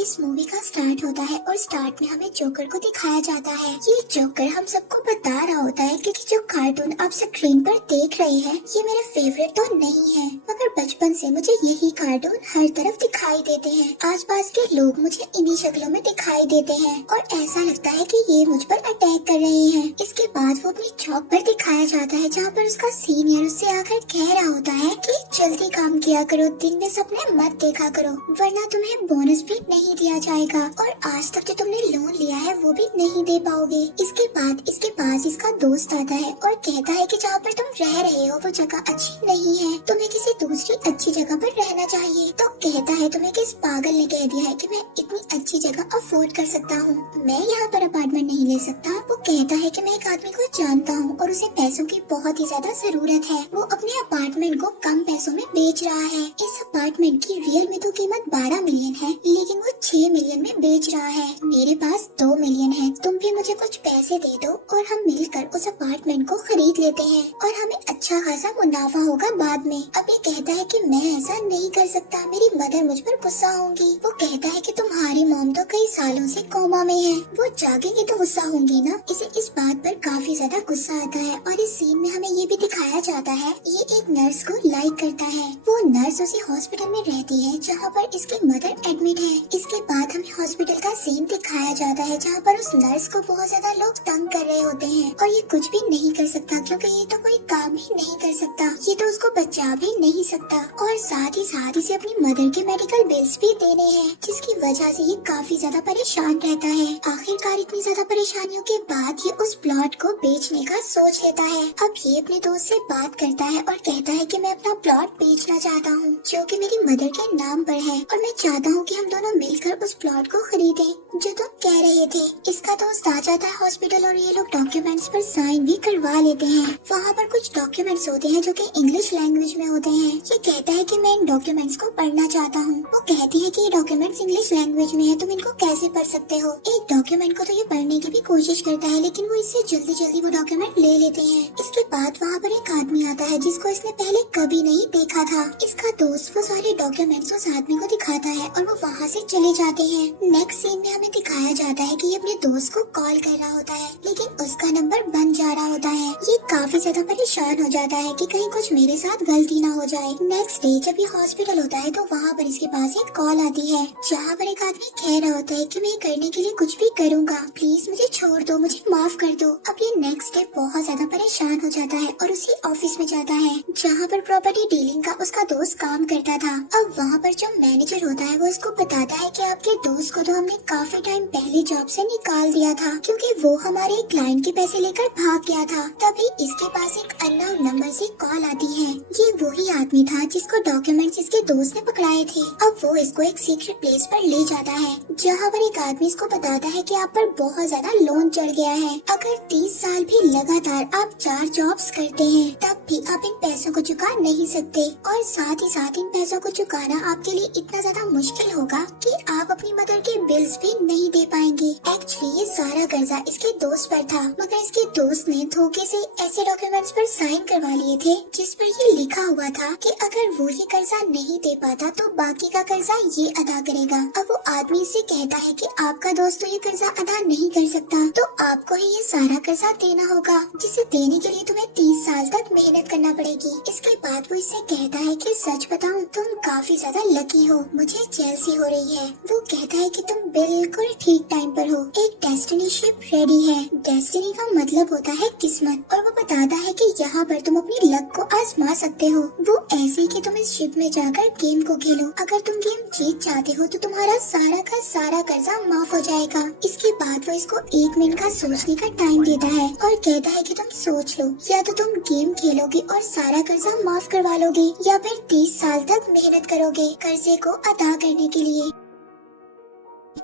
इस मूवी का स्टार्ट होता है और स्टार्ट में हमें जोकर को दिखाया जाता है। ये जोकर हम सबको बता रहा होता है कि जो कार्टून आप स्क्रीन पर देख रहे हैं ये मेरे फेवरेट तो नहीं है, मगर बचपन से मुझे यही कार्टून हर तरफ दिखाई देते हैं। आसपास के लोग मुझे इन्हीं शक्लों में दिखाई देते हैं और ऐसा लगता है कि ये मुझ पर अटैक कर रहे हैं। इसके बाद वो अपनी जॉब पर दिखाया जाता है जहाँ पर उसका सीनियर उससे आकर कह रहा होता है कि जल्दी काम किया करो, दिन में सपने मत देखा करो वरना तुम्हें बोनस भी नहीं दिया जाएगा और आज तक जो तुमने लोन लिया है वो भी नहीं दे पाओगे। इसके बाद इसके पास इसका दोस्त आता है और कहता है कि जहाँ पर तुम रह रहे हो वो जगह अच्छी नहीं है, तुम्हें किसी दूसरी अच्छी जगह पर रहना चाहिए। तो कहता है तुम्हें किस पागल ने कह दिया है कि मैं इतनी अच्छी जगह अफोर्ड कर सकता हूँ, मैं यहाँ पर अपार्टमेंट नहीं ले सकता। वो कहता है कि मैं एक आदमी को जानता हूँ और उसे पैसों की बहुत ही ज्यादा जरूरत है, वो अपने अपार्टमेंट को कम पैसों में बेच रहा है। इस अपार्टमेंट की रियल में तो कीमत 12 मिलियन है लेकिन वो 6 मिलियन में बेच रहा है। मेरे पास 2 मिलियन है, तुम भी मुझे कुछ पैसे दे दो और हम मिलकर उस अपार्टमेंट को खरीद लेते हैं और हमें अच्छा खासा मुनाफा होगा बाद में। अब ये कहता है कि मैं ऐसा नहीं कर सकता, मेरी मदर मुझ पर गुस्सा होंगी। वो कहता है कि तुम्हारी मॉम तो कई सालों से कोमा में है, वो जागेंगी तो गुस्सा होंगी ना। इसे इस बात पर काफी ज्यादा गुस्सा आता है और इस सीन में हमें ये भी दिखाया जाता है ये एक नर्स को लाइक करता है। वो नर्स उसी हॉस्पिटल में रहती है जहाँ पर इसकी मदर एडमिट है। इसके बाद हमें हॉस्पिटल का सीन दिखाया जाता है जहाँ पर उस नर्स को बहुत ज्यादा लोग तंग कर रहे होते हैं और ये कुछ भी नहीं कर सकता क्योंकि ये तो कोई काम ही नहीं कर सकता, ये तो उसको बचा भी नहीं सकता और साथ ही इसे अपनी मदर के मेडिकल बिल्स भी देने हैं जिसकी वजह से ये काफी ज्यादा परेशान रहता है। आखिरकार इतनी ज्यादा परेशानियों के बाद ये उस प्लॉट को बेचने का सोच लेता है। अब ये अपने दोस्त से बात करता है और कहता है कि मैं अपना प्लॉट बेचना चाहता हूँ जो कि मेरी मदर के नाम पर है और मैं चाहता हूँ कि हम दोनों मिलकर उस प्लॉट को खरीदें जो तुम कह रहे थे। इसका दोस्त आ जाता है हॉस्पिटल और ये लोग डॉक्यूमेंट्स पर साइन भी करवा लेते हैं। वहाँ पर कुछ डॉक्यूमेंट्स होते हैं जो कि इंग्लिश लैंग्वेज में होते हैं। ये कहता है कि मैं इन डॉक्यूमेंट्स को पढ़ना चाहता हूँ। वो कहती है कि ये डॉक्यूमेंट्स इंग्लिश लैंग्वेज में है, तुम इनको कैसे पढ़ सकते हो। एक डॉक्यूमेंट को तो ये पढ़ने की भी कोशिश करता है लेकिन वो इससे जल्दी वो डॉक्यूमेंट ले लेते हैं। इसके बाद वहाँ पर एक आदमी आता है जिसको इसने पहले कभी नहीं देखा था। इसका दोस्त वो सारे डॉक्यूमेंट्स उस आदमी को दिखाता है और वो वहाँ से चले जाते हैं। नेक्स्ट सीन में हमें दिखाया जाता है कि ये अपने दोस्त को कॉल कर रहा होता है लेकिन उसका नंबर बंद जा रहा होता है। ये काफी ज्यादा परेशान हो जाता है कि कहीं कुछ मेरे साथ गलती ना हो जाए। नेक्स्ट डे जब ये हॉस्पिटल होता है तो वहाँ पर इसके पास एक कॉल आती है जहाँ पर एक आदमी कह रहा होता है कि मैं करने के लिए कुछ भी करूँगा, प्लीज मुझे छोड़ दो, मुझे माफ कर दो। अब ये नेक्स्ट डे बहुत ज्यादा परेशान हो जाता है और उसी ऑफिस में जाता है जहाँ पर प्रॉपर्टी डीलिंग का उसका दोस्त काम करता था। अब वहाँ पर जो मैनेजर होता है वो इसको बताता है कि आपके दोस्त को तो हमने काफी टाइम पहले जॉब से निकाल दिया था क्योंकि वो हमारे क्लाइंट के पैसे लेकर भाग गया था। तभी इसके पास एक अननोन नंबर से कॉल आती है। ये वही आदमी था जिसको डॉक्यूमेंट्स इसके दोस्त ने पकड़ाए थे। अब वो इसको एक सीक्रेट प्लेस पर ले जाता है जहाँ पर एक आदमी इसको बताता है कि आप पर बहुत ज्यादा लोन चढ़ गया है। अगर 30 साल भी लगातार आप 4 जॉब्स करते हैं तब भी आप इन पैसों को चुका नहीं सकते और साथ ही साथ इन पैसों को चुकाना आपके लिए इतना ज्यादा मुश्किल होगा कि आप अपनी मदर के बिल्स भी नहीं दे पाएंगे। एक्चुअली ये सारा कर्जा इसके दोस्त पर था मगर इसके दोस्त ने धोखे से ऐसे डॉक्यूमेंट्स पर साइन करवा लिए थे जिस पर ये लिखा हुआ था कि अगर वो ये कर्जा नहीं दे पाता तो बाकी का कर्जा ये अदा करेगा। अब वो आदमी से कहता है कि आपका दोस्त तो ये कर्जा अदा नहीं कर सकता तो आपको ही ये सारा कर्जा देना होगा जिसे देने के लिए तुम्हें 30 साल तक मेहनत करना पड़ेगी। इसके बाद वो इससे कहता है कि सच बताऊं तुम काफी ज्यादा लकी हो, मुझे जेलसी हो रही है। वो कहता है कि तुम बिल्कुल ठीक टाइम पर हो, एक डेस्टिनी शिप रेडी है। डेस्टिनी का मतलब होता है किस्मत और वो बताता है कि यहाँ पर तुम अपनी लक को आजमा सकते हो। वो ऐसे कि तुम इस शिप में जाकर गेम को खेलो, अगर तुम गेम जीत जाते हो तो तुम्हारा सारा का सारा कर्जा माफ हो जाएगा। इसके बाद वो इसको 1 मिनट का सोचने का टाइम देता है और कहता है कि तुम सोच लो, या तो तुम गेम खेलोगे और सारा कर्जा माफ करवा लोगे या फिर 30 साल तक मेहनत करोगे कर्जे को अदा करने के लिए।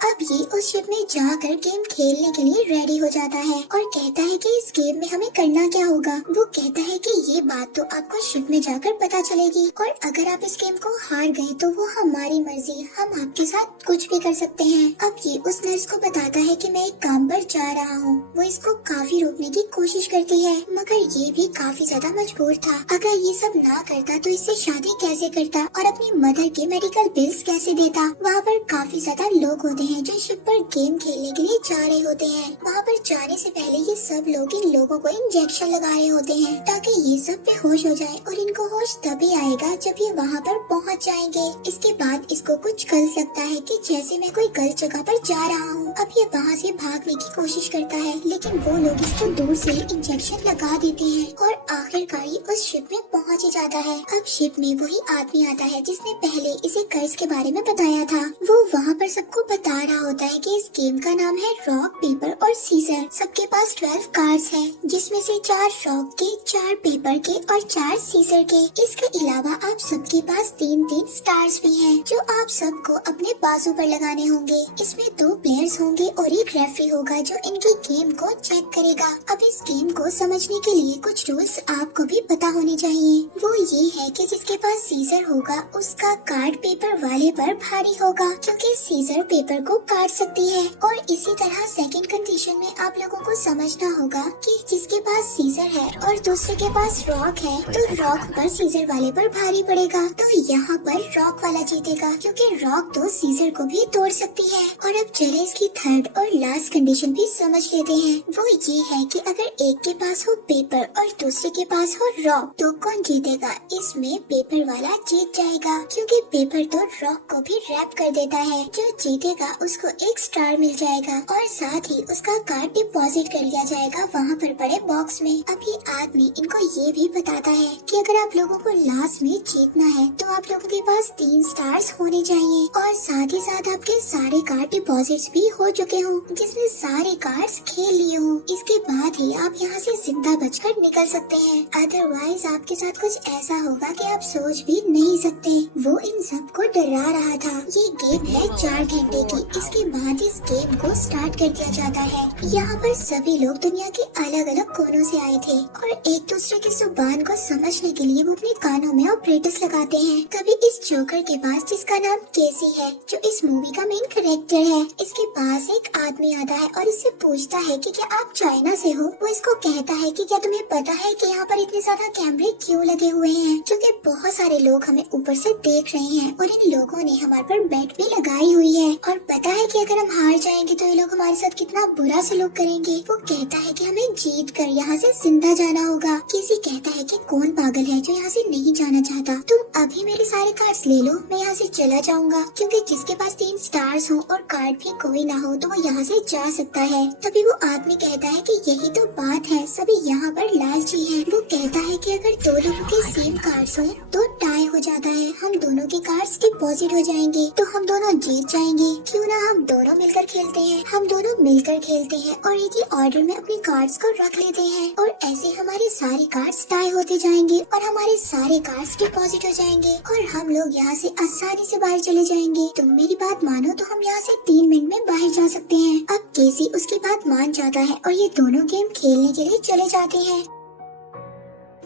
अब ये उस शिप में जाकर गेम खेलने के लिए रेडी हो जाता है और कहता है कि इस गेम में हमें करना क्या होगा। वो कहता है कि ये बात तो आपको शिप में जाकर पता चलेगी और अगर आप इस गेम को हार गए तो वो हमारी मर्जी, हम आपके साथ कुछ भी कर सकते हैं। अब ये उस नर्स को बताता है कि मैं एक काम पर जा रहा हूँ। वो इसको काफी रोकने की कोशिश करती है मगर ये भी काफी ज्यादा मजबूर था। अगर ये सब ना करता तो इससे शादी कैसे करता और अपनी मदर के मेडिकल बिल्स कैसे देता। वहाँ पर काफी ज्यादा लोग होते हैं जो शिप पर गेम खेलने के लिए जा रहे होते हैं। वहाँ पर जाने से पहले ये सब लोग इन लोगों को इंजेक्शन लगा रहे होते हैं ताकि ये सब बेहोश हो जाए और इनको होश तभी आएगा जब ये वहाँ पर पहुँच जाएंगे। इसके बाद इसको कुछ गलत लगता है कि जैसे मैं कोई गलत जगह पर जा रहा हूँ। अब ये वहाँ से भागने की कोशिश करता है लेकिन वो लोग इसको दूर से इंजेक्शन लगा देते हैं और आखिरकार ये उस शिप में पहुँच ही जाता है। अब शिप में वही आदमी आता है जिसने पहले इसे कर्ज के बारे में बताया था। वो वहाँ पर सबको बता रहा होता है कि इस गेम का नाम है रॉक पेपर और सीजर। सबके पास 12 कार्ड्स हैं जिसमें से 4 रॉक के, 4 पेपर के और 4 सीजर के। इसके अलावा आप सबके पास 3-3 स्टार्स भी हैं जो आप सबको अपने बाजू पर लगाने होंगे। इसमें 2 प्लेयर्स होंगे और एक रेफरी होगा जो इनकी गेम को चेक करेगा। अब इस गेम को समझने के लिए कुछ रूल्स आपको भी पता होने चाहिए। वो ये है कि जिसके पास सीजर होगा उसका कार्ड पेपर वाले पर भारी होगा क्योंकि सीजर पेपर को काट सकती है। और इसी तरह सेकंड कंडीशन में आप लोगों को समझना होगा कि जिसके पास सीजर है और दूसरे के पास रॉक है तो रॉक पर सीजर वाले पर भारी पड़ेगा। तो यहाँ पर रॉक वाला जीतेगा क्योंकि रॉक तो सीजर को भी तोड़ सकती है। और अब चले इसकी थर्ड और लास्ट कंडीशन भी समझ लेते हैं। वो ये है कि अगर एक के पास हो पेपर और दूसरे के पास हो रॉक तो कौन जीतेगा। इसमें पेपर वाला जीत जाएगा क्योंकि पेपर तो रॉक को भी रैप कर देता है। जो जीतेगा उसको एक स्टार मिल जाएगा और साथ ही उसका कार्ड डिपॉजिट कर लिया जाएगा वहाँ पर पड़े बॉक्स में। अब ये आदमी इनको ये भी बताता है कि अगर आप लोगों को लास्ट में जीतना है तो आप लोगों के पास 3 स्टार्स होने चाहिए और साथ ही साथ आपके सारे कार्ड डिपॉजिट्स भी हो चुके हों जिसमें सारे कार्ड्स खेल लिए हों। इसके बाद ही आप यहाँ से जिंदा बचकर निकल सकते हैं, अदरवाइज आपके साथ कुछ ऐसा होगा कि आप सोच भी नहीं सकते। वो इन सबको डरा रहा था। ये गेम है 4 घंटे की। इसके बाद इस गेम को स्टार्ट कर दिया जाता है। यहाँ पर सभी लोग दुनिया के अलग अलग कोनों से आए थे और एक दूसरे की जुबान को समझने के लिए वो अपने कानों में ऑपरेटर्स लगाते हैं। तभी इस जोकर के पास, जिसका नाम केसी है, जो इस मूवी का मेन कैरेक्टर है, इसके पास एक आदमी आता है और इससे पूछता है कि क्या आप चाइना से हो। वो इसको कहता है कि क्या तुम्हें पता है कि यहाँ पर इतने ज्यादा कैमरे क्यों लगे हुए हैं, क्योंकि बहुत सारे लोग हमें ऊपर से देख रहे हैं और इन लोगों ने हमारे पर बेट भी लगाई हुई है और पता है कि अगर हम हार जाएंगे तो ये लोग हमारे साथ कितना बुरा सलूक करेंगे। वो कहता है कि हमें जीत कर यहाँ से जिंदा जाना होगा। किसी कहता है कि कौन पागल है जो यहाँ से नहीं जाना चाहता, तुम अभी मेरे सारे कार्ड्स ले लो, मैं यहाँ से चला जाऊंगा, क्योंकि जिसके पास 3 स्टार्स हो और कार्ड भी कोई ना हो तो वो यहाँ से जा सकता है। तभी वो आदमी कहता है कि यही तो बात है, सभी यहाँ पर लालची है। वो कहता है कि अगर 2 लोगों के सेम कार्ड्स हो तो टाई हो जाता है, हम दोनों के कार्ड्स डिपॉजिट हो जाएंगे तो हम दोनों जीत जाएंगे। क्यों ना हम दोनों मिलकर खेलते हैं। हम दोनों मिलकर खेलते हैं और एक ही ऑर्डर में अपने कार्ड्स को रख लेते हैं और ऐसे हमारे सारे कार्ड्स टाई होते जाएंगे और हमारे सारे कार्ड्स डिपॉजिट हो जाएंगे और हम लोग यहाँ से आसानी से बाहर चले जाएंगे। तुम मेरी बात मानो तो हम यहाँ से 3 मिनट में बाहर जा सकते हैं। अब केसी उसकी बात मान जाता है और ये दोनों गेम खेलने के लिए चले जाते हैं।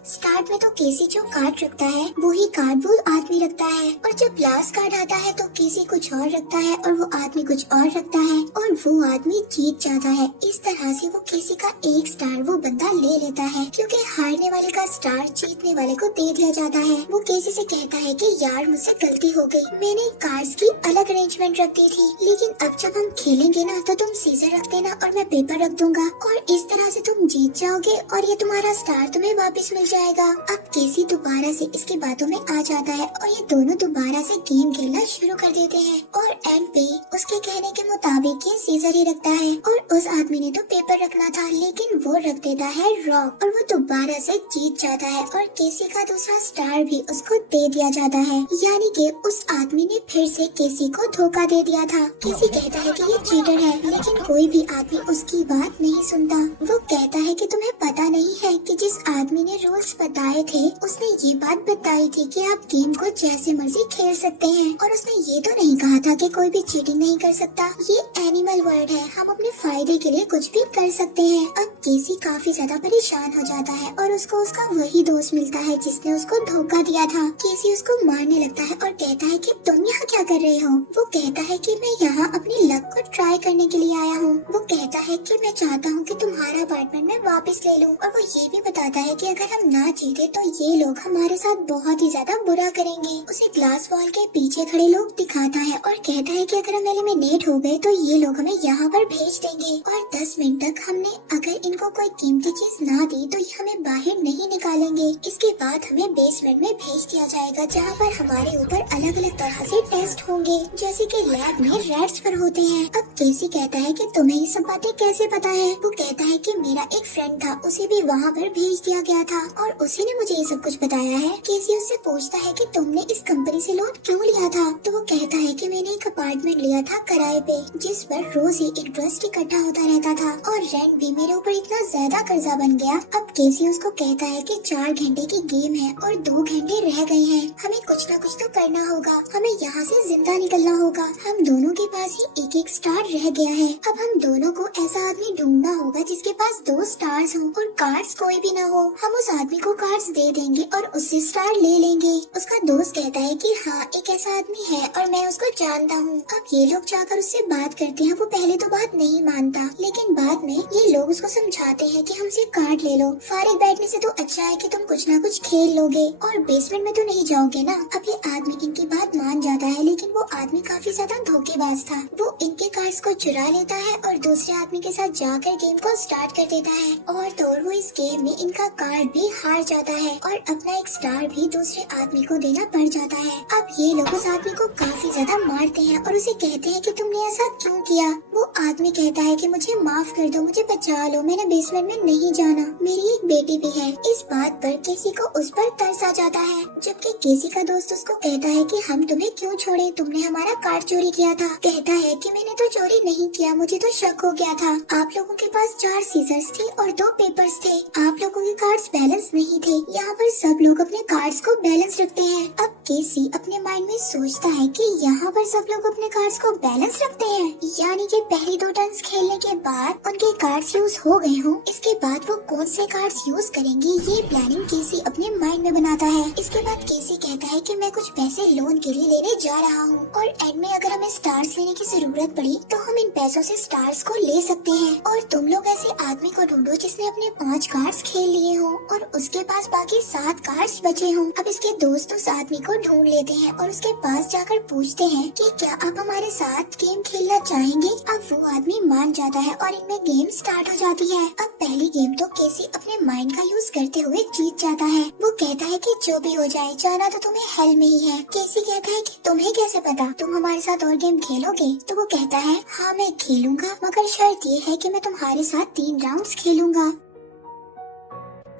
स्टार्ट में तो केसी जो कार्ड रखता है वो ही कार्ड वो आदमी रखता है और जब लास्ट कार्ड आता है तो केसी कुछ और रखता है और वो आदमी कुछ और रखता है और वो आदमी जीत जाता है। इस तरह से वो केसी का एक स्टार वो बंदा ले लेता है क्योंकि हारने वाले का स्टार जीतने वाले को दे दिया जाता है। वो केसी से कहता है कि यार मुझसे गलती हो गई, मैंने कार्ड्स की अलग अरेंजमेंट रख दी थी, लेकिन अब जब हम खेलेंगे ना तो तुम सीजर रख देना और मैं पेपर रख दूंगा और इस तरह से तुम जीत जाओगे और ये तुम्हारा स्टार तुम्हें वापस मिल जाएगा। अब केसी दोबारा से इसकी बातों में आ जाता है और ये दोनों दोबारा से गेम खेलना शुरू कर देते हैं और एंड पे उसके कहने के मुताबिक ये सीजर ही रखता है और उस आदमी ने तो पेपर रखना था लेकिन वो रख देता है रॉक और वो दोबारा से जीत जाता है और केसी का दूसरा स्टार भी उसको दे दिया जाता है। यानी कि उस आदमी ने फिर से केसी को धोखा दे दिया था। केसी कहता है कि ये चीटर है लेकिन कोई भी आदमी उसकी बात नहीं सुनता। वो कहता है कि तुम्हें पता नहीं है कि जिस आदमी ने रोज रूल्स बताए थे उसने ये बात बताई थी कि आप गेम को जैसे मर्जी खेल सकते हैं, और उसने ये तो नहीं कहा था कि कोई भी चीटिंग नहीं कर सकता। ये एनिमल वर्ल्ड है, हम अपने फायदे के लिए कुछ भी कर सकते हैं। अब केसी काफी ज्यादा परेशान हो जाता है और उसको उसका वही दोस्त मिलता है जिसने उसको धोखा दिया था। केसी उसको मारने लगता है और कहता है कि तुम यहाँ क्या कर रहे हो। वो कहता है कि मैं यहाँ अपनी लक को ट्राई करने के लिए आया हूँ। वो कहता है कि मैं चाहता हूँ कि तुम्हारा अपार्टमेंट में वापस ले लूँ, और वो ये भी बताता है कि अगर हम ना जीते तो ये लोग हमारे साथ बहुत ही ज्यादा बुरा करेंगे। उसे ग्लास वॉल के पीछे खड़े लोग दिखाता है और कहता है कि अगर हम एलिमिनेट हो गए तो ये लोग हमें यहाँ पर भेज देंगे, और 10 मिनट तक हमने अगर इनको कोई कीमती चीज ना दी तो ये हमें बाहर नहीं निकालेंगे। इसके बाद हमें बेसमेंट में भेज दिया जाएगा जहाँ पर हमारे ऊपर अलग अलग तरह से टेस्ट होंगे, जैसे कि लैब में रैट्स पर होते हैं। अब केसी कहता है कि तुम्हें ये सब बातें कैसे पता है। वो कहता है कि मेरा एक फ्रेंड था, उसे भी वहाँ पर भेज दिया गया था और उसी ने मुझे ये सब कुछ बताया है। केसी उससे पूछता है कि तुमने इस कंपनी से लोन क्यों लिया था। तो वो कहता है कि मैंने एक अपार्टमेंट लिया था किराए पे, जिस पर रोज ही इंटरेस्ट इकट्ठा होता रहता था और रेंट भी मेरे ऊपर इतना ज्यादा कर्जा बन गया। अब केसी उसको कहता है कि 4 घंटे की गेम है और 2 घंटे रह गए हैं, हमें कुछ ना कुछ तो करना होगा, हमें यहाँ से जिंदा निकलना होगा। हम दोनों के पास ही एक एक स्टार रह गया है। अब हम दोनों को ऐसा आदमी ढूंढना होगा जिसके पास 2 स्टार्स हों और कार्ड्स कोई भी ना हो। हम उस आदमी को कार्ड्स दे देंगे और उससे स्टार ले लेंगे। उसका दोस्त कहता है कि हाँ, एक ऐसा आदमी है और मैं उसको जानता हूँ। अब ये लोग जाकर उससे बात करते हैं। वो पहले तो बात नहीं मानता, लेकिन बाद में ये लोग उसको समझाते हैं कि हमसे कार्ड ले लो, फारिग बैठने से तो अच्छा है कि तुम कुछ ना कुछ खेल लोगे और बेसमेंट में तो नहीं जाओगे ना। अब ये आदमी इनकी बात मान जाता है, लेकिन वो आदमी काफी ज्यादा धोखेबाज था। वो इनके कार्ड्स को चुरा लेता है और दूसरे आदमी के साथ जाकर गेम को स्टार्ट कर देता है, और तो वो इस गेम में इनका कार्ड भी हार जाता है और अपना एक स्टार भी दूसरे आदमी को देना पड़ जाता है। अब ये लोग उस आदमी को काफी ज्यादा मारते हैं और उसे कहते हैं कि तुमने ऐसा क्यों किया। वो आदमी कहता है कि मुझे माफ कर दो, मुझे बचा लो, मैंने बेसमेंट में नहीं जाना, मेरी एक बेटी भी है। इस बात पर केसी को उस पर तरस आ जाता है, जबकि केसी का दोस्त उसको कहता है कि हम तुम्हें क्यों छोड़े, तुमने हमारा कार्ड चोरी किया था। कहता है कि मैंने तो चोरी नहीं किया, मुझे तो शक हो गया था। आप लोगों के पास 4 सीजर्स थे और 2 पेपर्स थे, आप लोगों के कार्ड्स बैलेंस नहीं थे। यहाँ पर सब लोग अपने कार्ड्स को बैलेंस रखते हैं। अब केसी अपने माइंड में सोचता है कि यहाँ पर सब लोग अपने कार्ड्स को बैलेंस रखते हैं, यानी कि पहली 2 टर्न्स खेलने के बाद उनके कार्ड्स यूज हो गए हों। इसके बाद वो कौन से कार्ड्स यूज करेंगे, ये प्लानिंग केसी अपने माइंड में बनाता है। इसके बाद केसी कहता है कि मैं कुछ पैसे लोन के लिए लेने जा रहा हूँ और एंड में अगर हमें स्टार्स लेने की जरूरत पड़ी तो हम इन पैसों से स्टार्स को ले सकते हैं। और तुम लोग ऐसे आदमी को ढूंढो जिसने अपने 5 कार्ड्स खेल लिए हो और उसके पास बाकी 7 कार्ड्स बचे हों। अब इसके दोस्त उस आदमी को ढूंढ लेते हैं और उसके पास जाकर पूछते हैं कि क्या आप हमारे साथ गेम खेलना चाहेंगे। अब वो आदमी मान जाता है और इनमें गेम स्टार्ट हो जाती है। अब पहली गेम तो केसी अपने माइंड का यूज करते हुए जीत जाता है। वो कहता है कि जो भी हो जाए, जाना तो तुम्हें हेल में ही है। केसी कहता है कि तुम्हें कैसे पता, तुम हमारे साथ और गेम खेलोगे। तो वो कहता है हाँ मैं खेलूंगा, मगर शर्त ये है कि मैं तुम्हारे साथ 3 राउंड्स खेलूंगा।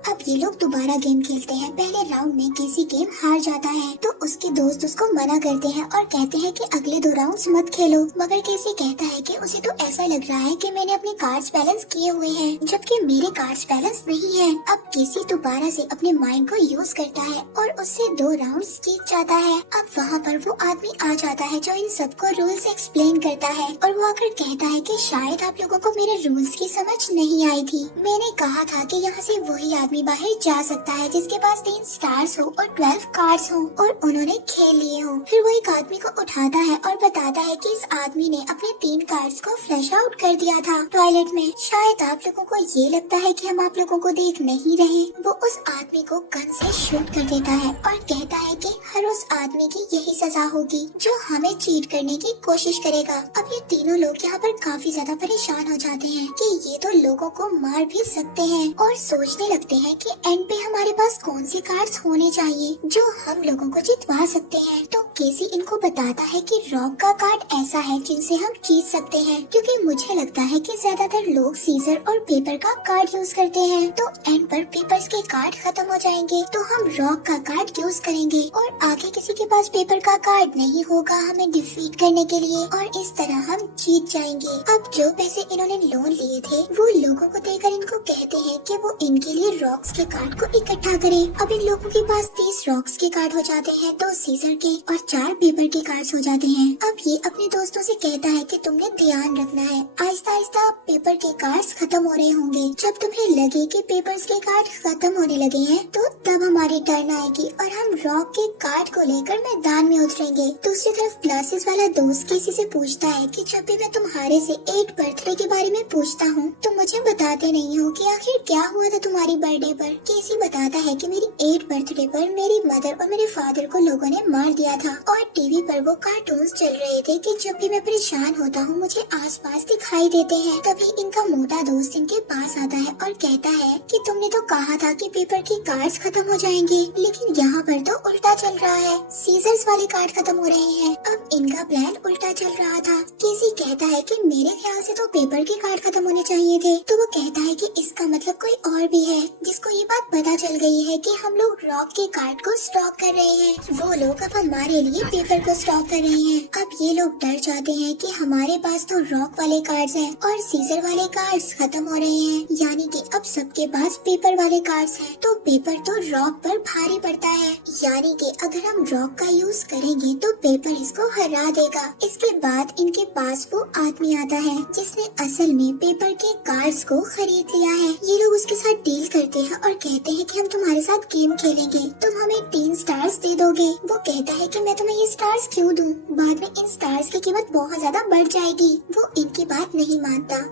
अब ये लोग दोबारा गेम खेलते हैं। पहले राउंड में केसी गेम हार जाता है तो उसके दोस्त उसको मना करते हैं और कहते हैं कि अगले 2 राउंड्स मत खेलो, मगर केसी कहता है कि उसे तो ऐसा लग रहा है कि मैंने अपने कार्ड्स बैलेंस किए हुए हैं, जबकि मेरे कार्ड्स बैलेंस नहीं है। अब केसी दोबारा से अपने माइंड को यूज करता है और उससे 2 राउंड्स जीत जाता है। अब वहाँ पर वो आदमी आ जाता है जो इन सबको रूल्स एक्सप्लेन करता है और वो आकर कहता है कि शायद आप लोगों को मेरे रूल्स की समझ नहीं आई थी। मैंने कहा था कि यहाँ से वही आदमी बाहर जा सकता है जिसके पास 3 स्टार्स हो और 12 कार्ड्स हो और उन्होंने खेल लिए हो। फिर वो एक आदमी को उठाता है और बताता है कि इस आदमी ने अपने 3 कार्ड्स को फ्लैश आउट कर दिया था टॉयलेट में। शायद आप लोगों को ये लगता है कि हम आप लोगों को देख नहीं रहे। वो उस आदमी को गन से शूट कर देता है और कहता है कि हर उस आदमी की यही सजा होगी जो हमें चीट करने की कोशिश करेगा। अब ये तीनों लोग यहाँ पर काफी ज्यादा परेशान हो जाते हैं कि ये तो लोगों को मार भी सकते हैं और सोचने लगते हैं कि एंड पे हमारे पास कौन से कार्ड्स होने चाहिए जो हम लोगों को जितवा सकते हैं। तो केसी इनको बताता है कि रॉक का कार्ड ऐसा है जिनसे हम जीत सकते हैं, क्योंकि मुझे लगता है कि ज्यादातर लोग सीजर और पेपर का कार्ड यूज करते हैं, तो एंड पर पेपर्स के कार्ड खत्म हो जाएंगे तो हम रॉक का कार्ड यूज करेंगे और आगे किसी के पास पेपर का कार्ड नहीं होगा हमें डिफीट करने के लिए, और इस तरह हम जीत जाएंगे। अब जो पैसे इन्होंने लोन लिए थे वो लोगों को देकर इनको कहते हैं कि वो इनके लिए रॉक्स के कार्ड को इकट्ठा करें। अब इन लोगों के पास 30 रॉक्स के कार्ड हो जाते हैं, 2 सीजर के और 4 पेपर के कार्ड्स हो जाते हैं। अब ये अपने दोस्तों से कहता है कि तुमने ध्यान रखना है, आहिस्ता आहिस्ता पेपर के कार्ड्स खत्म हो रहे होंगे। जब तुम्हें लगे कि पेपर्स के कार्ड खत्म होने लगे हैं तो तब हमारी टर्न आएगी और हम रॉक के कार्ड को लेकर मैदान में उतरेंगे। दूसरी तरफ ग्लासेस वाला दोस्त किसी से पूछता है कि जब भी मैं तुम्हारे से 8 बर्थडे के बारे में पूछता हूँ तो मुझे बताते नहीं हो कि आखिर क्या हुआ था तुम्हारी बर्थडे पर। केसी बताता है कि मेरी 8 बर्थडे पर मेरी मदर और मेरे फादर को लोगों ने मार दिया था और टीवी पर वो कार्टून्स चल रहे थे कि जब भी मैं परेशान होता हूँ मुझे आसपास दिखाई देते हैं। तभी इनका मोटा दोस्त इनके पास आता है और कहता है कि तुमने तो कहा था कि पेपर के कार्ड्स खत्म हो जाएंगे, लेकिन यहाँ पर तो उल्टा चल रहा है, सीजर्स वाले कार्ड खत्म हो रहे हैं। अब इनका प्लान उल्टा चल रहा था। केसी कहता है कि मेरे ख्याल से तो पेपर के कार्ड खत्म होने चाहिए थे, तो वो कहता है कि इसका मतलब कोई और भी है जिसको ये बात पता चल गई है कि हम लोग रॉक के कार्ड को स्टॉक कर रहे हैं। वो लोग अब हमारे लिए पेपर को स्टॉक कर रहे हैं। अब ये लोग डर जाते हैं कि हमारे पास तो रॉक वाले कार्ड्स हैं और सीजर वाले कार्ड्स खत्म हो रहे हैं, यानी कि अब सबके पास पेपर वाले कार्ड्स हैं, तो पेपर तो रॉक पर भारी पड़ता है, यानी कि अगर हम रॉक का यूज करेंगे तो पेपर इसको हरा देगा। इसके बाद इनके पास वो आदमी आता है जिसने असल में पेपर के कार्ड्स को खरीद लिया है। ये लोग उसके साथ डील करते हैं और कहते हैं कि हम तुम्हारे साथ गेम खेलेंगे, तुम हमें 3 स्टार्स दे दोगे। वो कहता है कि मैं तुम्हें ये स्टार्स क्यों दूं, बाद में इन स्टार्स की कीमत बहुत ज्यादा बढ़ जाएगी। वो इनकी बात नहीं मानता।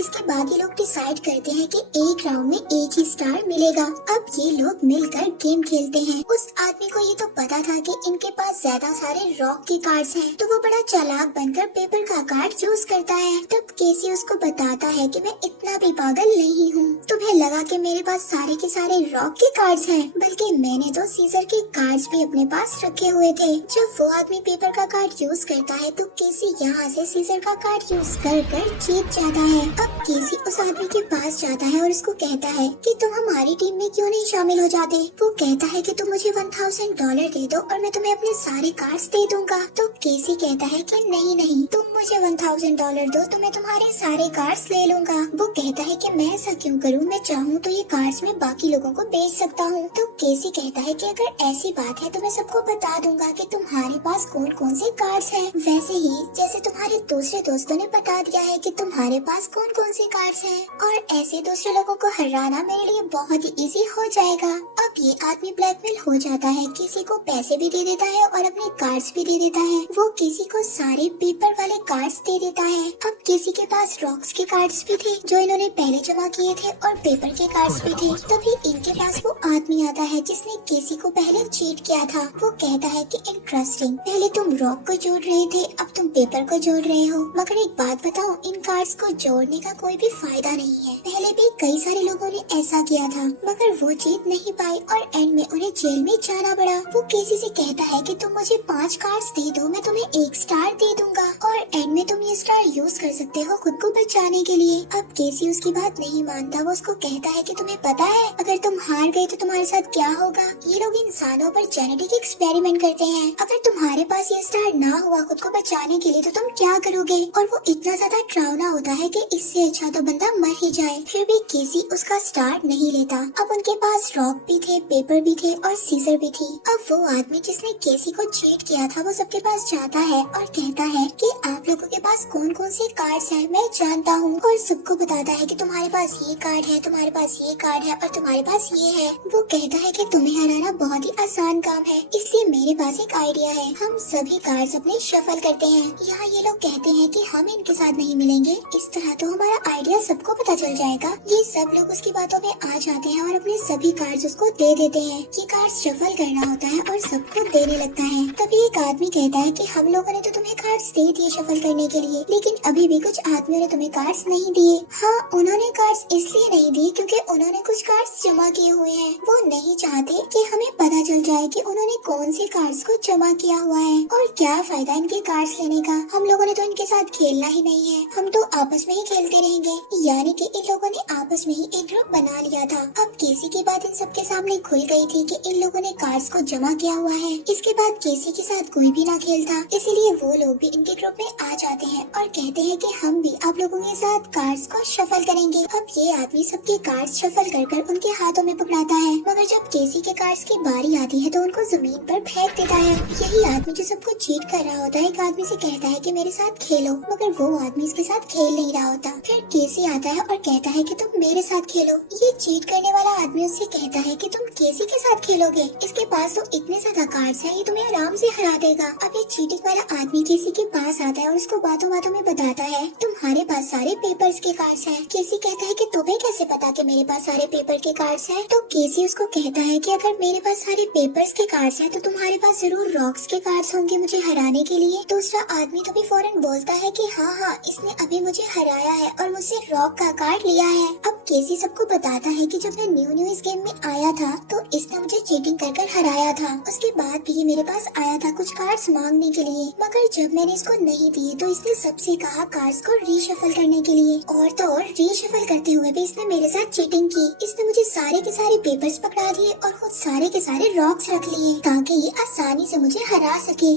इसके बाद ये लोग डिसाइड करते हैं कि एक राउंड में एक ही स्टार मिलेगा। अब ये लोग मिलकर गेम खेलते हैं। उस आदमी को ये तो पता था कि इनके पास ज्यादा सारे रॉक के कार्ड्स हैं, तो वो बड़ा चालाक बनकर पेपर का कार्ड यूज करता है। तब केसी उसको बताता है कि मैं इतना भी पागल नहीं हूँ, तुम्हें लगा कि मेरे पास सारे के सारे रॉक के कार्ड्स हैं, बल्कि मैंने तो सीजर के कार्ड्स भी अपने पास रखे हुए थे। जब वो आदमी पेपर का कार्ड यूज करता है तो केसी यहाँ से सीजर का कार्ड यूज कर जीत जाता है। अब केसी उस आदमी के पास जाता है और उसको कहता है कि तुम हमारी टीम में क्यों नहीं शामिल हो जाते। वो कहता है कि तुम मुझे $1000 दे दो और मैं तुम्हें अपने सारे कार्ड्स दे दूंगा। तो केसी कहता है कि नहीं, तुम मुझे $1000 दो तो मैं तुम्हारे सारे कार्ड्स ले लूंगा। वो कहता है कि मैं ऐसा क्यों करूं, मैं चाहूँ तो ये कार्ड्स मैं बाकी लोगों को बेच सकता हूँ। तो केसी कहता है कि अगर ऐसी बात है तो मैं सबको बता दूंगा कि तुम्हारे पास कौन कौन से कार्ड्स हैं, वैसे ही जैसे तुम्हारे दूसरे दोस्तों ने बता दिया है कि तुम्हारे पास कौन कौन से कार्ड्स हैं, और ऐसे दूसरे लोगों को हराना मेरे लिए बहुत ही इजी हो जाएगा। अब ये आदमी ब्लैकमेल हो जाता है, किसी को पैसे भी दे देता है और अपने कार्ड्स भी दे देता है। वो किसी को सारे पेपर वाले कार्ड्स दे देता है। अब किसी के पास रॉक्स के कार्ड्स भी थे जो इन्होंने पहले जमा किए थे और पेपर के कार्ड्स भी थे। तभी इनके पास वो आदमी आता है जिसने केसी को पहले चीट किया था। वो कहता है कि इंटरेस्टिंग, पहले तुम रॉक को जोड़ रहे थे, अब तुम पेपर को जोड़ रहे हो, मगर एक बात बताओ, इन कार्ड्स को जोड़ने का कोई भी फायदा नहीं है। पहले भी कई सारे लोगों ने ऐसा किया था मगर वो जीत नहीं पाए और एंड में उन्हें जेल में जाना पड़ा। वो केसी से कहता है कि तुम मुझे 5 कार्ड्स दे दो, मैं तुम्हें 1 स्टार दे दूंगा और एंड में तुम ये स्टार यूज कर सकते हो खुद को बचाने के लिए। अब केसी उसकी बात नहीं मानता। वो उसको कहता है कि तुम्हें पता है अगर तुम हार गए तो तुम्हारे साथ क्या होगा। ये लोग इंसानों पर जेनेटिक एक्सपेरिमेंट करते हैं। अगर तुम्हारे पास ये स्टार ना हुआ खुद को बचाने के लिए तो तुम क्या करोगे। और वो इतना ज्यादा डरावना होता है कि इससे अच्छा तो बंदा मर ही जाए। फिर भी केसी उसका स्टार नहीं लेता। अब उनके पास रॉक भी थे, पेपर भी थे और सीजर भी थी। अब वो आदमी जिसने केसी को चीट किया था वो सबके पास जाता है और कहता है कि आप लोगों के पास कौन कौन से कार्ड्स हैं मैं जानता हूँ, और सबको बताता है कि तुम्हारे पास ये कार्ड है, तुम्हारे पास ये कार्ड है और तुम्हारे पास ये है। वो कहता है कि तुम्हें हराना बहुत ही आसान काम है, इसलिए मेरे पास एक आइडिया है, हम सभी कार्ड्स अपने शफल करते हैं। यहाँ ये लोग कहते हैं कि हम इनके साथ नहीं मिलेंगे, इस तरह तो हमारा आइडिया सबको पता चल जाएगा। ये सब लोग उसकी बातों में आ जाते हैं और अपने सभी कार्ड्स उसको दे देते हैं। ये कार्ड्स शफल करना होता है और सबको देने लगता है। तभी एक आदमी कहता है कि हम लोगों ने तो तुम्हें कार्ड्स दे दिए शफल करने के लिए, लेकिन अभी भी कुछ आदमियों ने तुम्हें कार्ड्स नहीं दिए। हाँ, उन्होंने कार्ड्स इसलिए नहीं दिए क्योंकि उन्होंने कुछ कार्ड्स जमा किए हुए हैं। वो नहीं चाहते कि हमें पता चल जाए कि उन्होंने कौन से कार्ड्स को जमा किया हुआ है और क्या फायदा इनके कार्ड्स लेने का। हम लोगों ने तो इनके साथ खेलना ही नहीं है, हम तो आपस में ही खेलते रहेंगे। यानी कि इन लोगों ने आपस में ही एक ग्रुप बना लिया था। अब केसी की बात इन सबके सामने खुल गई थी कि इन लोगों ने कार्ड्स को जमा किया हुआ है। इसके बाद केसी के साथ कोई भी ना खेलता, इसीलिए वो लोग भी इनके ग्रुप में आ जाते हैं और कहते हैं कि हम भी आप लोगों के साथ कार्ड्स को शफल करेंगे। अब ये आदमी सबके कार्ड्स शफल कर कर उनके हाथों में पकड़ाता है, मगर जब केसी के कार्ड्स की बारी आती है तो उनको जमीन पर फेंक देता है। यही आदमी जो सबको चीट कर रहा होता है एक आदमी से कहता है कि मेरे साथ खेलो, मगर वो आदमी इसके साथ खेल नहीं रहा होता। फिर केसी आता है और कहता है कि तुम मेरे साथ खेलो। ये चीट करने वाला आदमी उससे कहता है कि तुम केसी के साथ खेलोगे, इसके पास तो इतने ज्यादा कार्ड्स हैं, ये तुम्हें आराम से हरा देगा। अब ये चीटिंग वाला आदमी केसी के पास आता है और उसको बातों बातों में बताता है तुम्हारे पास सारे पेपर्स के कार्ड्स हैं। केसी कहता है कि तुम्हें कैसे पता कि मेरे पास सारे पेपर के कार्ड्स हैं? तो केसी उसको कहता है कि अगर मेरे पास सारे पेपर्स के कार्ड्स हैं तो तुम्हारे पास जरूर रॉक्स के कार्ड्स होंगे मुझे हराने के लिए। दूसरा आदमी तो भी फौरन बोलता है कि हाँ, इसने अभी मुझे हराया है और मुझसे रॉक का कार्ड लिया है। अब केसी सबको बताता है कि जब मैं न्यू इस गेम में आया था तो इसने मुझे चीटिंग कर कर हराया था। उसके बाद भी ये मेरे पास आया था कुछ कार्ड्स मांगने के लिए, मगर जब मैंने इसको नहीं दिए तो इसने सबसे कहा कार्ड्स को रीशफल करने के लिए। और तो और रीशफल करते हुए भी इसने मेरे साथ चीटिंग की। इसने मुझे सारे के सारे पेपर्स पकड़ा दिए और खुद सारे के सारे रॉक्स रख लिए ताकि ये आसानी से मुझे हरा सके।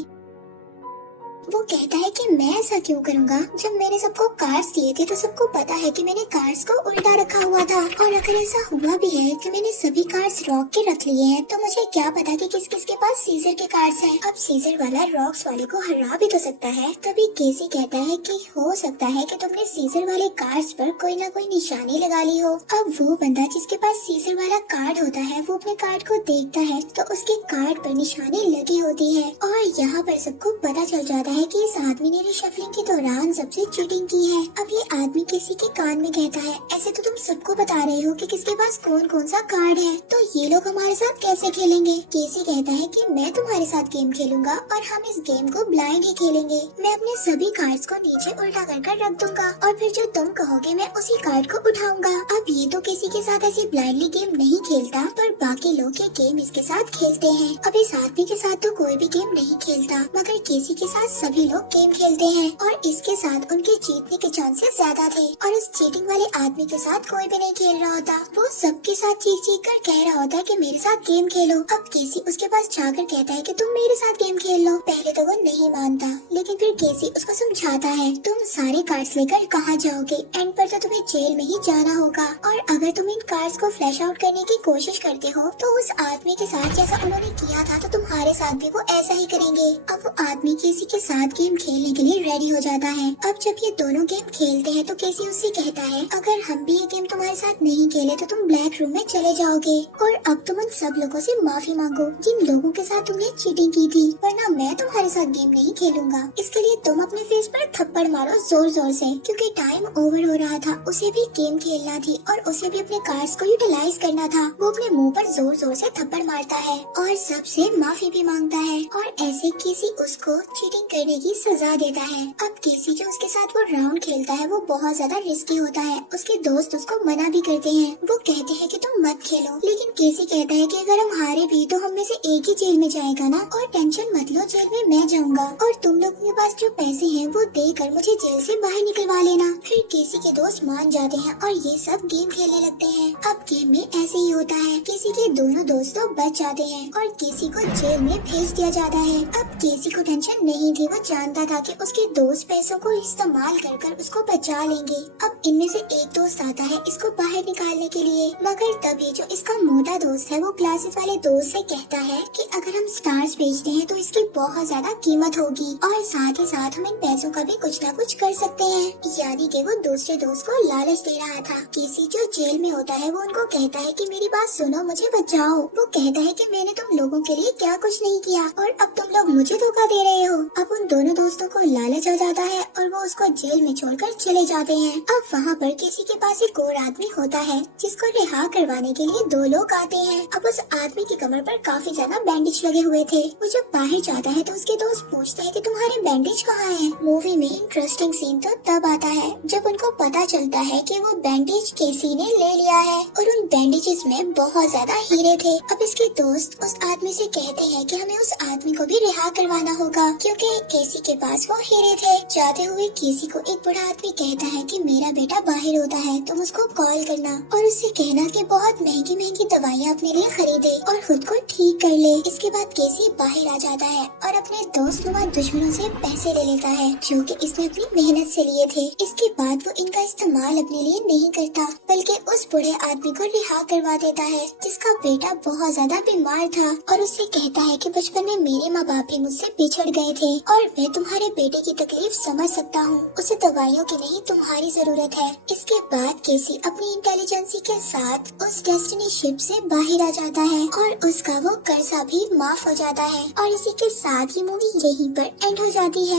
वो कहता है कि मैं ऐसा क्यों करूँगा, जब मैंने सबको कार्ड्स दिए थे तो सबको पता है कि मैंने कार्ड्स को उल्टा रखा हुआ था। और अगर ऐसा हुआ भी है कि मैंने सभी कार्ड्स रॉक के रख लिए हैं तो मुझे क्या पता कि किस किस के पास सीजर के कार्ड्स हैं। अब सीजर वाला रॉक्स वाले को हरा भी तो सकता है। तभी केसी कहता है कि हो सकता है कि तुमने सीजर वाले कार्ड्स पर कोई ना कोई निशानी लगा ली हो। अब वो बंदा जिसके पास सीजर वाला कार्ड होता है वो अपने कार्ड को देखता है तो उसके कार्ड पर निशानी लगी होती है और यहाँ पर सबको पता चल जाता है कि इस आदमी ने रिशफलिंग के दौरान सबसे चीटिंग की है। अब ये आदमी किसी के कान में कहता है ऐसे तो तुम सबको बता रहे हो कि किसके पास कौन कौन सा कार्ड है, तो ये लोग हमारे साथ कैसे खेलेंगे? केसी कहता है कि मैं तुम्हारे साथ गेम खेलूंगा और हम इस गेम को ब्लाइंड ही खेलेंगे। मैं अपने सभी कार्ड्स को नीचे उल्टा कर रख दूंगा और फिर जो तुम कहोगे मैं उसी कार्ड को उठाऊंगा। अब ये तो किसी के साथ ऐसी ब्लाइंडली गेम नहीं खेलता, पर बाकी लोग ये गेम इसके साथ खेलते हैं। अब इस आदमी के साथ तो कोई भी गेम नहीं खेलता, मगर केसी के साथ सभी लोग गेम खेलते हैं और इसके साथ उनके जीतने के चांसेस ज्यादा थे। और इस चीटिंग वाले आदमी के साथ कोई भी नहीं खेल रहा होता, वो सबके साथ चीख चीख कर कह रहा होता है कि मेरे साथ गेम खेलो। अब केसी उसके पास जाकर कहता है कि तुम मेरे साथ गेम खेल लो। पहले तो वो नहीं मानता, लेकिन फिर केसी उसको समझाता है तुम सारे कार्ड्स लेकर कहाँ जाओगे, एंड पर तो तुम्हें जेल में ही जाना होगा। और अगर तुम इन कार्ड्स को फ्लैश आउट करने की कोशिश करते हो तो उस आदमी के साथ जैसा उन्होंने किया था तो तुम्हारे साथ भी वो ऐसा ही करेंगे। अब वो आदमी केसी के साथ गेम खेलने के लिए रेडी हो जाता है। अब जब ये दोनों गेम खेलते हैं तो केसी उससे कहता है अगर हम भी ये गेम तुम्हारे साथ नहीं खेले तो तुम ब्लैक रूम में चले जाओगे और अब तुम उन सब लोगों से माफी मांगो जिन लोगों के साथ तुमने चीटिंग की थी, वरना मैं तुम्हारे साथ गेम नहीं खेलूंगा। इसके लिए तुम अपने फेस पर थप्पड़ मारो जोर जोर से, क्योंकि टाइम ओवर हो रहा था। उसे भी गेम खेलना थी और उसे भी अपने कार्ड्स को यूटिलाइज करना था। वो अपने मुंह पर जोर जोर से थप्पड़ मारता है और सबसे माफी भी मांगता है और ऐसे केसी उसको चीटिंग करने की सजा देता है। अब केसी जो उसके साथ वो राउंड खेलता है वो बहुत ज्यादा रिस्की होता है। उसके दोस्त उसको मना भी करते हैं, वो कहते हैं कि तुम मत खेलो, लेकिन केसी कहता है कि अगर हम हारे भी तो हम में से एक ही जेल में जाएगा ना, और टेंशन मत लो, जेल में मैं जाऊंगा और तुम लोगों के पास जो पैसे हैं वो देकर मुझे जेल से बाहर निकलवा लेना। फिर केसी के दोस्त मान जाते हैं और ये सब गेम खेलने लगते हैं। अब गेम में ऐसे ही होता है, केसी के दोनों दोस्त तो बच जाते हैं और केसी को जेल में भेज दिया जाता है। अब केसी को टेंशन नहीं थी, वो जानता था कि उसके दोस्त पैसों को इस्तेमाल कर कर उसको बचा लेंगे। अब इनमें से एक दोस्त आता है इसको बाहर निकालने के लिए, मगर तभी जो इसका मोटा दोस्त है वो ग्लासेस वाले दोस्त से कहता है कि अगर हम स्टार्स बेचते हैं तो इसकी बहुत ज्यादा कीमत होगी और साथ ही साथ हम इन पैसों का भी कुछ ना कुछ कर सकते हैं। यानी कि वो दूसरे दोस्त को लालच दे रहा था। केसी जो जेल में होता है वो उनको कहता है कि मेरी बात सुनो, मुझे बचाओ। वो कहता है कि मैंने तुम लोगों के लिए क्या कुछ नहीं किया और अब तुम लोग मुझे धोखा दे रहे हो। अब उन दोनों दोस्तों को लालच आ जाता है और वो उसको जेल में छोड़कर चले जाते हैं। अब वहाँ पर किसी के पास एक और आदमी होता है जिसको रिहा करवाने के लिए दो लोग आते हैं। अब उस आदमी की कमर पर काफी ज्यादा बैंडेज लगे हुए थे। वो जब बाहर जाता है तो उसके दोस्त पूछते हैं कि तुम्हारे बैंडेज कहाँ हैं? मूवी में इंटरेस्टिंग सीन तो तब आता है जब उनको पता चलता है कि वो बैंडेज केसी ने ले लिया है और उन बैंडेजेस में बहुत ज्यादा हीरे थे। अब इसके दोस्त उस आदमी से कहते हैं कि हमें उस आदमी को भी रिहा करवाना होगा, क्योंकि केसी के पास वो हीरे थे। जाते हुए केसी को एक बूढ़ा आदमी कहता है कि मेरा बेटा बाहर होता है, तुम उसको कॉल करना और उससे कहना कि बहुत महंगी महंगी दवाइयाँ अपने लिए खरीदे और खुद को ठीक कर ले। इसके बाद केसी बाहर आ जाता है और अपने दोस्त नुमा दुश्मनों से पैसे ले लेता है जो कि इसने अपनी मेहनत से लिए थे। इसके बाद वो इनका इस्तेमाल अपने लिए नहीं करता बल्कि उस बूढ़े आदमी को रिहा करवा देता है जिसका बेटा बहुत ज्यादा बीमार था और उससे कहता है कि बचपन में मेरे माँ बाप भी मुझसे बिछड़ गए थे और मैं तुम्हारे बेटे की तकलीफ समझ सकता हूँ, उसे दवाइयों की नहीं तुम्हारी जरूरत है। इसके बाद केसी अपनी इंटेलिजेंसी के साथ उस डेस्टिनी शिप से बाहर आ जाता है और उसका वो कर्जा भी माफ हो जाता है और इसी के साथ ही मूवी यहीं पर एंड हो जाती है।